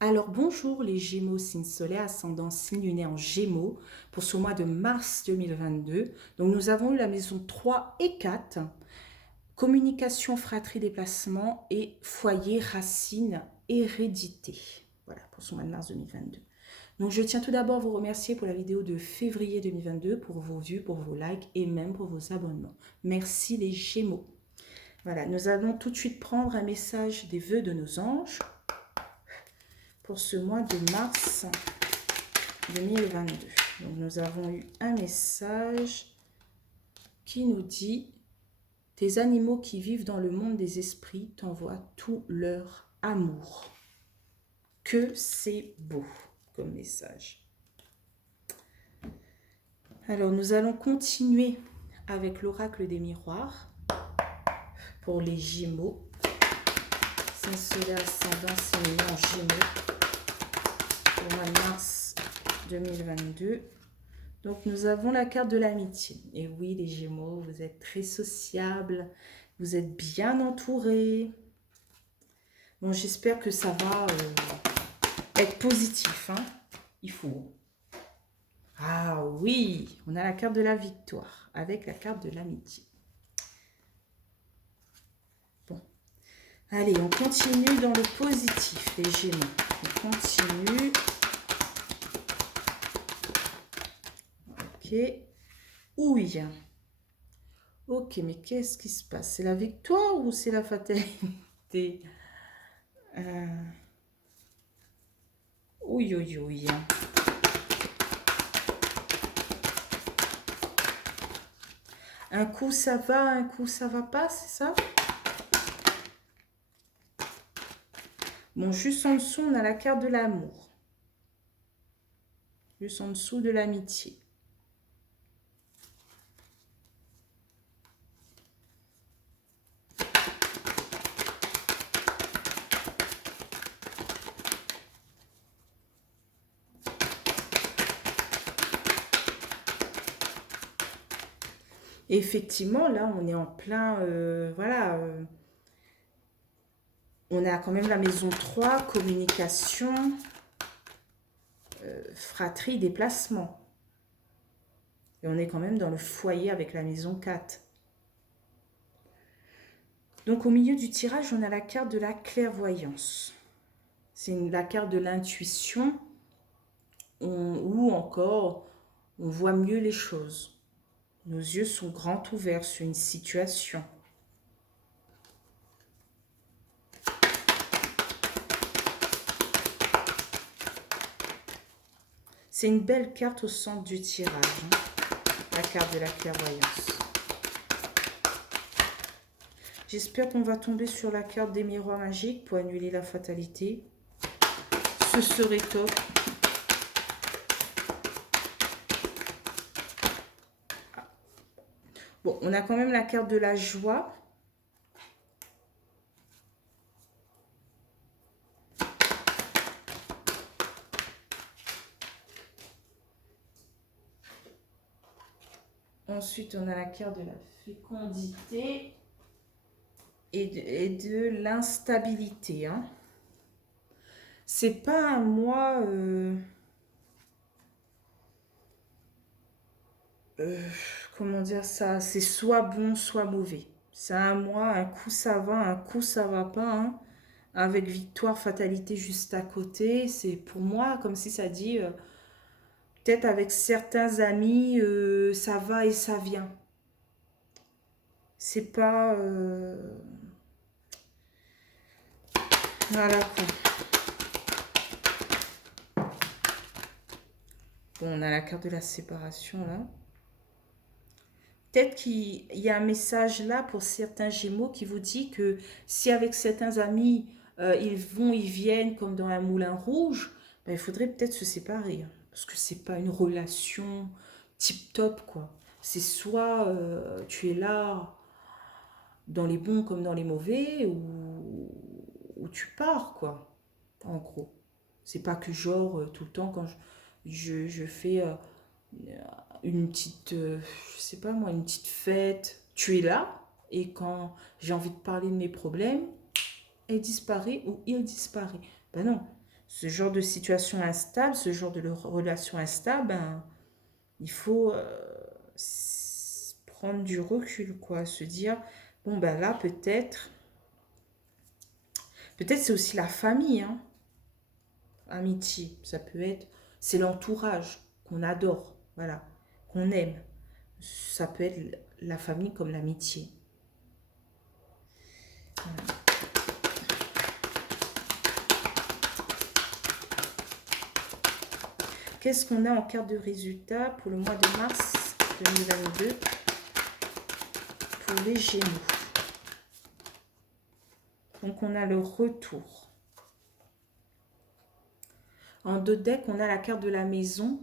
Alors bonjour les Gémeaux, signe solaire, ascendant, signe lunaire en Gémeaux pour ce mois de mars 2022. Donc nous avons eu la maison 3 et 4, communication, fratrie, déplacement et foyer, racine, hérédité. Voilà pour ce mois de mars 2022. Donc je tiens tout d'abord à vous remercier pour la vidéo de février 2022, pour vos vues, pour vos likes et même pour vos abonnements. Merci les Gémeaux. Voilà, nous allons tout de suite prendre un message des vœux de nos anges pour ce mois de mars 2022. Donc nous avons eu un message qui nous dit: tes animaux qui vivent dans le monde des esprits t'envoient tout leur amour. Que c'est beau comme message. Alors nous allons continuer avec l'oracle des miroirs pour les Gémeaux. Signe solaire ascendant, signe en Gémeaux pour le mois de mars 2022. Donc nous avons la carte de l'amitié. Et oui, les Gémeaux, vous êtes très sociables, vous êtes bien entourés. Bon, j'espère que ça va être positif, hein. Il faut. Ah oui, on a la carte de la victoire avec la carte de l'amitié. Bon, allez, on continue dans le positif, les Gémeaux. On continue. Ok. Oui. Ok, mais qu'est-ce qui se passe? C'est la victoire ou c'est la fatalité? Oui, oui, oui. Un coup ça va, un coup ça va pas, c'est ça? Bon, juste en dessous, on a la carte de l'amour. Juste en dessous de l'amitié. Effectivement, là, on est en plein... voilà. On a quand même la maison 3, communication, fratrie, déplacement. Et on est quand même dans le foyer avec la maison 4. Donc au milieu du tirage, on a la carte de la clairvoyance. C'est la carte de l'intuition ou encore on voit mieux les choses. Nos yeux sont grands ouverts sur une situation. C'est une belle carte au centre du tirage, hein, la carte de la clairvoyance. J'espère qu'on va tomber sur la carte des miroirs magiques pour annuler la fatalité. Ce serait top. Bon, on a quand même la carte de la joie. Ensuite, on a la carte de la fécondité et de l'instabilité. Hein. C'est pas un mois... comment dire ça? C'est soit bon, soit mauvais. C'est un mois, un coup ça va, un coup ça va pas. Hein. Avec victoire, fatalité juste à côté. C'est pour moi comme si ça dit... peut-être avec certains amis, ça va et ça vient. C'est pas... voilà quoi. Bon, on a la carte de la séparation là. Peut-être qu'il y a un message là pour certains Gémeaux qui vous dit que si avec certains amis, ils vont, ils viennent comme dans un moulin rouge, ben, il faudrait peut-être se séparer. Hein, parce que c'est pas une relation tip-top quoi. C'est soit tu es là dans les bons comme dans les mauvais, ou tu pars, quoi, en gros. C'est pas que genre, tout le temps, quand je fais une petite, je sais pas moi, une petite fête, tu es là, et quand j'ai envie de parler de mes problèmes, elle disparaît ou il disparaît. Ben non, ce genre de situation instable, ce genre de relation instable, ben, il faut prendre du recul, quoi. Se dire, bon, ben là, peut-être c'est aussi la famille, hein. Amitié, ça peut être, c'est l'entourage qu'on adore, voilà, qu'on aime. Ça peut être la famille comme l'amitié. Qu'est-ce qu'on a en carte de résultat pour le mois de mars 2022 pour les Gémeaux? Donc, on a le retour. En deux decks, on a la carte de la maison.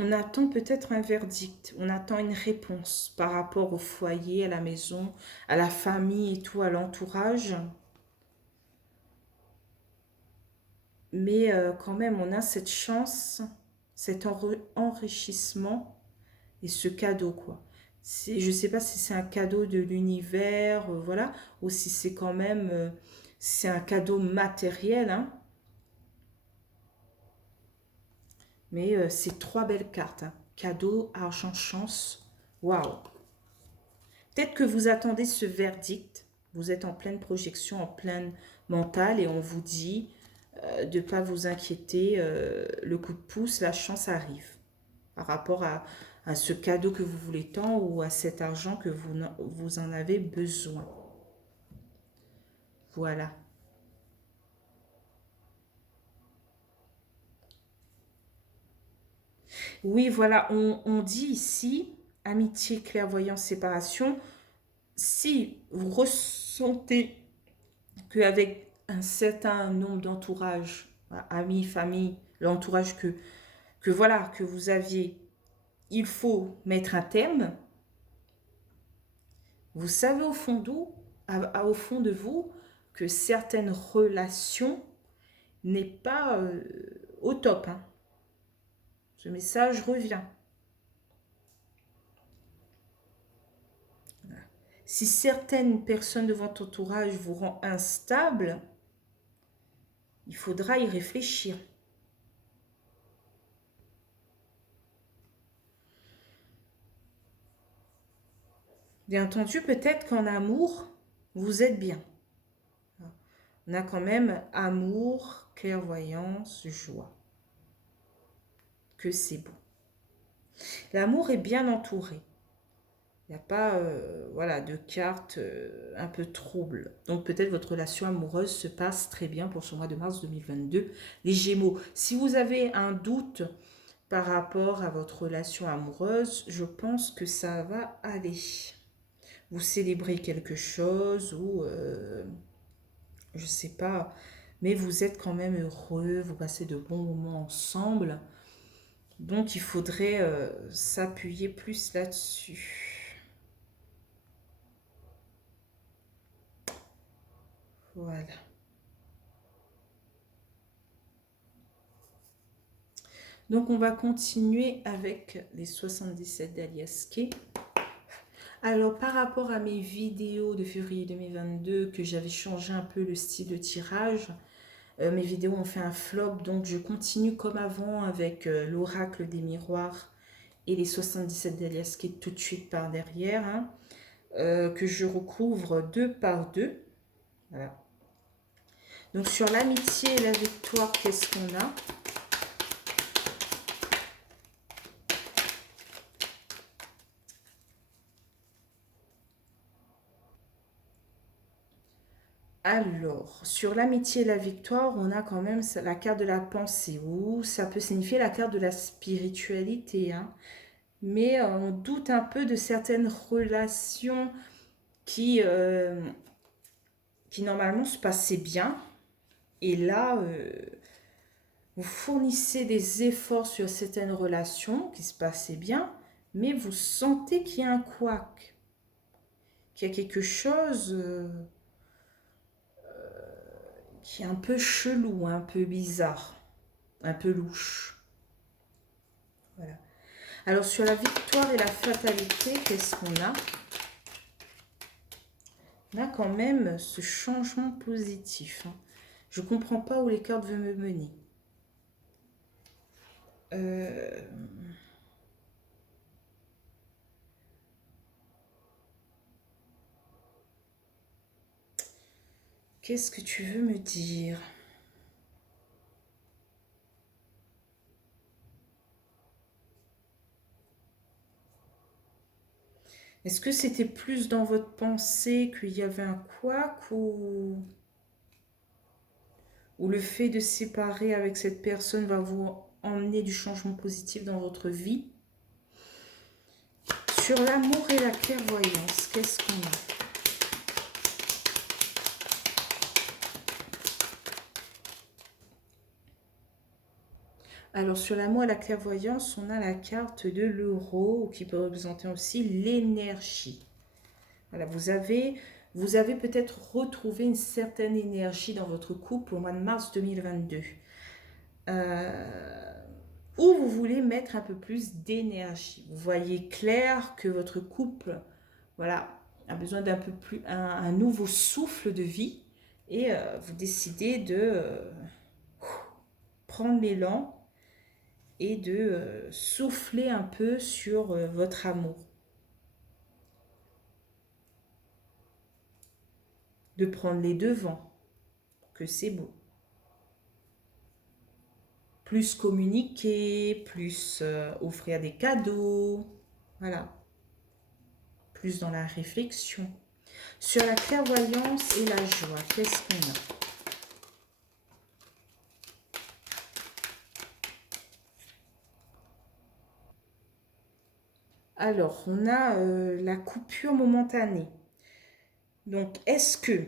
On attend peut-être un verdict, on attend une réponse par rapport au foyer, à la maison, à la famille et tout, à l'entourage. Mais quand même, on a cette chance, cet enrichissement et ce cadeau, quoi. Je ne sais pas si c'est un cadeau de l'univers, voilà, ou si c'est quand même, c'est un cadeau matériel, hein. Mais c'est trois belles cartes, hein. Cadeau, argent, chance. Waouh! Peut-être que vous attendez ce verdict, vous êtes en pleine projection, en pleine mentale, et on vous dit de ne pas vous inquiéter, le coup de pouce, la chance arrive par rapport à ce cadeau que vous voulez tant ou à cet argent que vous en avez besoin. Voilà. Oui, voilà, on dit ici, amitié, clairvoyance, séparation, si vous ressentez qu'avec un certain nombre d'entourage, amis, famille, l'entourage que voilà, que vous aviez, il faut mettre un terme, vous savez au fond de vous, que certaines relations n'est pas au top, hein. Ce message revient. Si certaines personnes de votre entourage vous rendent instable, il faudra y réfléchir. Bien entendu, peut-être qu'en amour, vous êtes bien. On a quand même amour, clairvoyance, joie. Que c'est beau. L'amour est bien entouré. Il n'y a pas voilà, de cartes un peu troubles. Donc peut-être votre relation amoureuse se passe très bien pour ce mois de mars 2022. Les Gémeaux, si vous avez un doute par rapport à votre relation amoureuse, je pense que ça va aller. Vous célébrez quelque chose ou je ne sais pas, mais vous êtes quand même heureux, vous passez de bons moments ensemble. Donc il faudrait s'appuyer plus là-dessus. Voilà. Donc on va continuer avec les 77 d'Alias Kay. Alors par rapport à mes vidéos de février 2022, que j'avais changé un peu le style de tirage, mes vidéos ont fait un flop, donc je continue comme avant avec l'oracle des miroirs et les 77 d'Alias Kay tout de suite par derrière, hein, que je recouvre deux par deux. Voilà. Donc sur l'amitié et la victoire, qu'est-ce qu'on a? Alors, sur l'amitié et la victoire, on a quand même la carte de la pensée, ou ça peut signifier la carte de la spiritualité, hein. Mais on doute un peu de certaines relations qui normalement se passaient bien. Et là, vous fournissez des efforts sur certaines relations qui se passaient bien, mais vous sentez qu'il y a un couac, qu'il y a quelque chose qui est un peu chelou, un peu bizarre, un peu louche. Voilà. Alors, sur la victoire et la fatalité, qu'est-ce qu'on a? On a quand même ce changement positif. Hein. Je ne comprends pas où les cartes veulent me mener. Qu'est-ce que tu veux me dire? Est-ce que c'était plus dans votre pensée qu'il y avait un couac ou le fait de se séparer avec cette personne va vous emmener du changement positif dans votre vie? Sur l'amour et la clairvoyance, qu'est-ce qu'on a? Alors, sur l'amour et la clairvoyance, on a la carte de l'euro qui peut représenter aussi l'énergie. Voilà, vous avez peut-être retrouvé une certaine énergie dans votre couple au mois de mars 2022. Ou vous voulez mettre un peu plus d'énergie. Vous voyez clair que votre couple, voilà, a besoin d'un peu plus, un nouveau souffle de vie. Et vous décidez de prendre l'élan et de souffler un peu sur votre amour. De prendre les devants, que c'est beau. Plus communiquer, plus offrir des cadeaux, voilà. Plus dans la réflexion. Sur la clairvoyance et la joie, qu'est-ce qu'on a? Alors, on a la coupure momentanée. Donc, est-ce que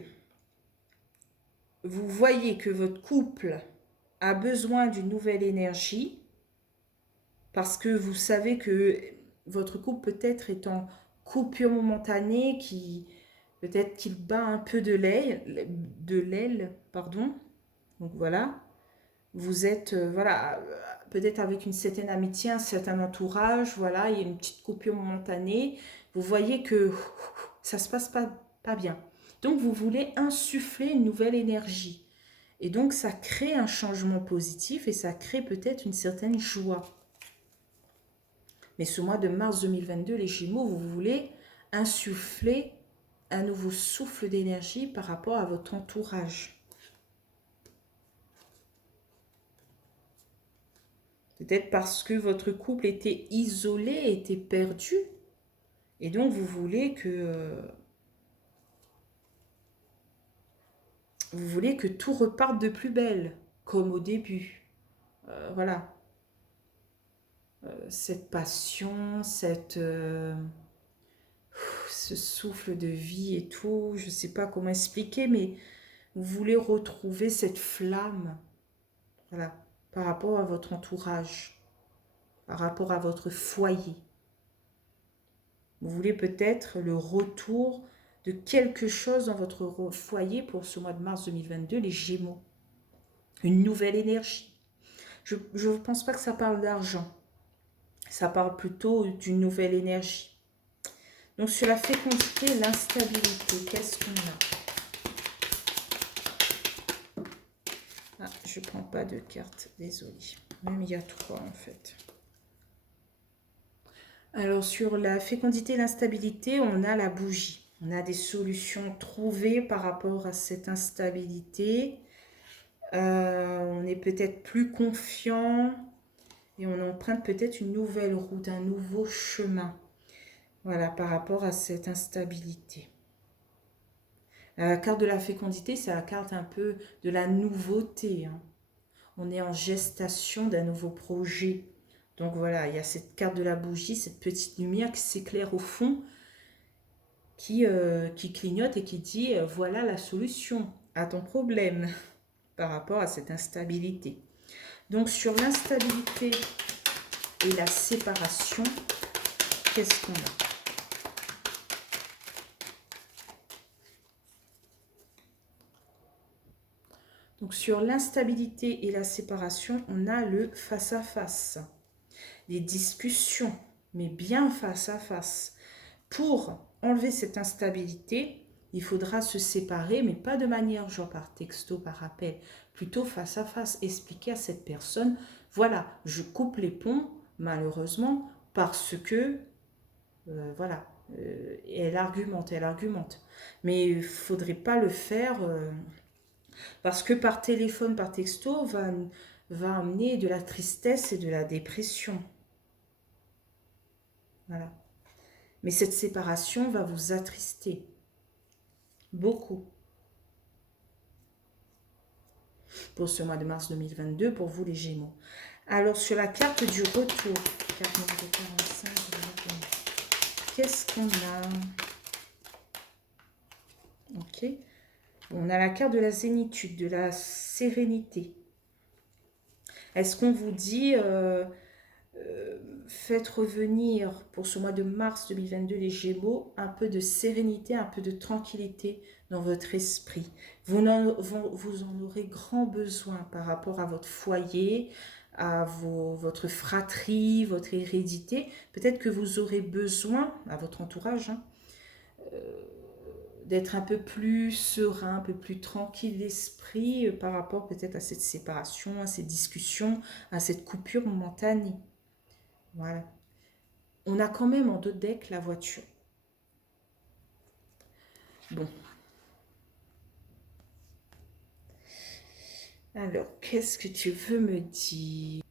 vous voyez que votre couple a besoin d'une nouvelle énergie parce que vous savez que votre couple peut-être est en coupure momentanée, qui peut-être qu'il bat un peu de l'aile, pardon. Donc voilà, vous êtes voilà, peut-être avec une certaine amitié, un certain entourage, voilà, il y a une petite coupure momentanée. Vous voyez que ça se passe pas bien. Donc vous voulez insuffler une nouvelle énergie. Et donc ça crée un changement positif et ça crée peut-être une certaine joie. Mais ce mois de mars 2022, les Gémeaux, vous voulez insuffler un nouveau souffle d'énergie par rapport à votre entourage. Peut-être parce que votre couple était isolé, était perdu. Et donc vous voulez que tout reparte de plus belle, comme au début. Voilà. Cette passion, ce souffle de vie et tout, je ne sais pas comment expliquer, mais vous voulez retrouver cette flamme, voilà, par rapport à votre entourage, par rapport à votre foyer. Vous voulez peut-être le retour de quelque chose dans votre foyer pour ce mois de mars 2022, les Gémeaux. Une nouvelle énergie. Je ne pense pas que ça parle d'argent. Ça parle plutôt d'une nouvelle énergie. Donc sur la fécondité, l'instabilité, qu'est-ce qu'on a? Ah, je ne prends pas de carte, désolée. Même il y a 3 en fait. Alors sur la fécondité et l'instabilité, on a la bougie. On a des solutions trouvées par rapport à cette instabilité. On est peut-être plus confiant et on emprunte peut-être une nouvelle route, un nouveau chemin. Voilà, par rapport à cette instabilité. La carte de la fécondité, c'est la carte un peu de la nouveauté. Hein. On est en gestation d'un nouveau projet. Donc voilà, il y a cette carte de la bougie, cette petite lumière qui s'éclaire au fond, qui clignote et qui dit voilà la solution à ton problème par rapport à cette instabilité. Donc sur l'instabilité et la séparation, qu'est-ce qu'on a? Donc sur l'instabilité et la séparation, on a le face-à-face. des discussions, mais bien face à face. Pour enlever cette instabilité, il faudra se séparer, mais pas de manière genre par texto, par appel, plutôt face à face, expliquer à cette personne, voilà, je coupe les ponts, malheureusement, parce que, voilà, elle argumente, elle argumente. Mais il ne faudrait pas le faire, parce que par téléphone, par texto, va amener de la tristesse et de la dépression. Voilà. Mais cette séparation va vous attrister. Beaucoup. Pour ce mois de mars 2022, pour vous les Gémeaux. Alors, sur la carte du retour, carte numéro 45, qu'est-ce qu'on a? Ok. On a la carte de la zénitude, de la sérénité. Est-ce qu'on vous dit, faites revenir pour ce mois de mars 2022 les Gémeaux, un peu de sérénité, un peu de tranquillité dans votre esprit. Vous en aurez grand besoin par rapport à votre foyer, à votre fratrie, votre hérédité. Peut-être que vous aurez besoin, à votre entourage, hein, d'être un peu plus serein, un peu plus tranquille d'esprit par rapport peut-être à cette séparation, à cette discussion, à cette coupure momentanée. Voilà. On a quand même en deux decks la voiture. Bon. Alors, qu'est-ce que tu veux me dire?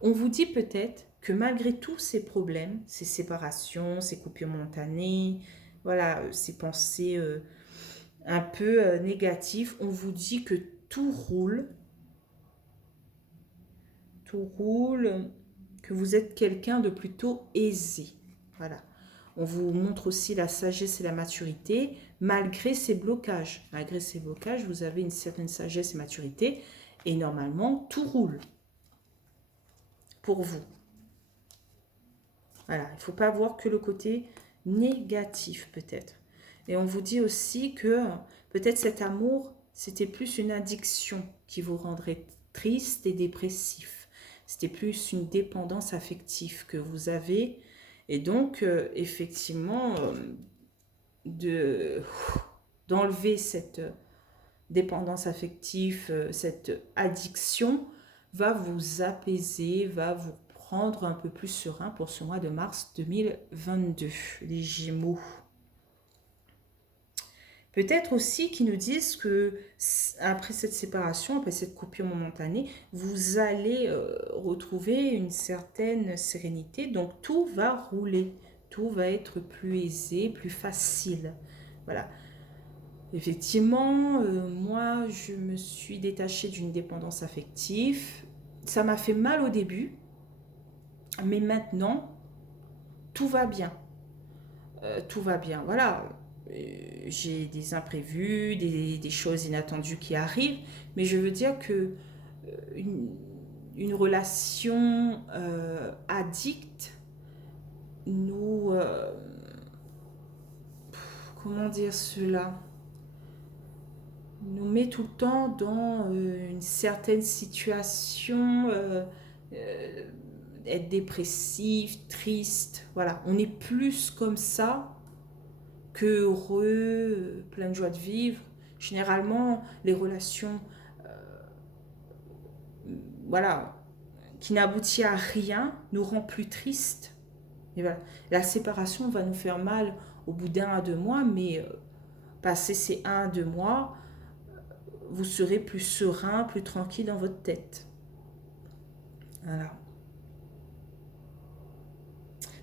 On vous dit peut-être que malgré tous ces problèmes, ces séparations, ces coupures momentanées, voilà, ces pensées un peu négatives, on vous dit que tout roule, que vous êtes quelqu'un de plutôt aisé. Voilà. On vous montre aussi la sagesse et la maturité, malgré ces blocages. Malgré ces blocages, vous avez une certaine sagesse et maturité, et normalement, tout roule pour vous. Voilà, il ne faut pas voir que le côté négatif, peut-être. Et on vous dit aussi que peut-être cet amour, c'était plus une addiction qui vous rendrait triste et dépressif. C'était plus une dépendance affective que vous avez. Et donc, effectivement, d'enlever cette dépendance affective, cette addiction, va vous apaiser, va vous rendre un peu plus serein pour ce mois de mars 2022, les Gémeaux. Peut-être aussi qu'ils nous disent que après cette séparation, après cette coupure momentanée, vous allez retrouver une certaine sérénité. Donc tout va rouler, tout va être plus aisé, plus facile. Voilà. Effectivement, moi, je me suis détachée d'une dépendance affective. Ça m'a fait mal au début, mais maintenant, tout va bien. Tout va bien. Voilà. J'ai des imprévus, des choses inattendues qui arrivent, mais je veux dire que une relation addicte nous... comment dire cela? Nous met tout le temps dans une certaine situation, être dépressif, triste. Voilà, on est plus comme ça que heureux, plein de joie de vivre. Généralement, les relations, voilà, qui n'aboutit à rien, nous rend plus tristes. Et voilà. La séparation va nous faire mal au bout d'un à 2 mois, mais passer ces 1 à 2 mois, vous serez plus serein, plus tranquille dans votre tête. Voilà.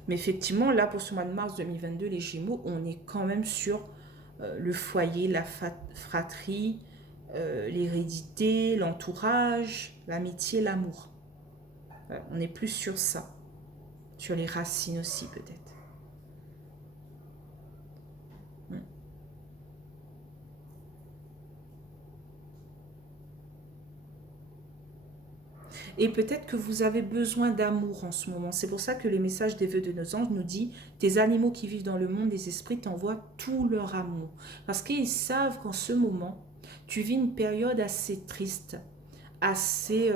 Mais effectivement, là, pour ce mois de mars 2022, les Gémeaux, on est quand même sur le foyer, la fratrie, l'hérédité, l'entourage, l'amitié, l'amour. Voilà, on est plus sur ça. Sur les racines aussi, peut-être. Et peut-être que vous avez besoin d'amour en ce moment. C'est pour ça que les messages des vœux de nos anges nous disent tes animaux qui vivent dans le monde des esprits t'envoient tout leur amour. Parce qu'ils savent qu'en ce moment, tu vis une période assez triste, assez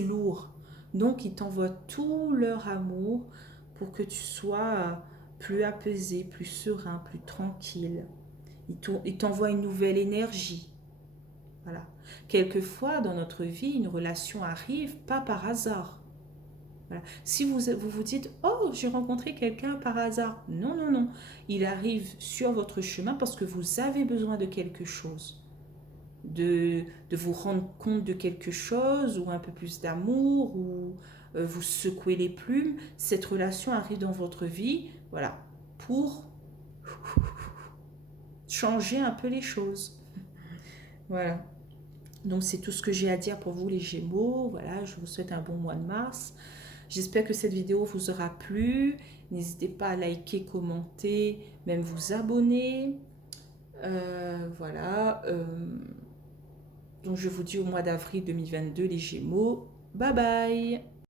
lourde. Donc, ils t'envoient tout leur amour pour que tu sois plus apaisé, plus serein, plus tranquille. Ils t'envoient une nouvelle énergie. Voilà. Quelquefois, dans notre vie, une relation arrive pas par hasard. Voilà. Si vous dites, oh, j'ai rencontré quelqu'un par hasard. Non, non, non. Il arrive sur votre chemin parce que vous avez besoin de quelque chose. De vous rendre compte de quelque chose, ou un peu plus d'amour, ou vous secouer les plumes. Cette relation arrive dans votre vie, voilà, pour changer un peu les choses. Voilà. Donc c'est tout ce que j'ai à dire pour vous les Gémeaux. Voilà, je vous souhaite un bon mois de mars. J'espère que cette vidéo vous aura plu. N'hésitez pas à liker, commenter, même vous abonner. Voilà. Donc je vous dis au mois d'avril 2022 les Gémeaux. Bye bye.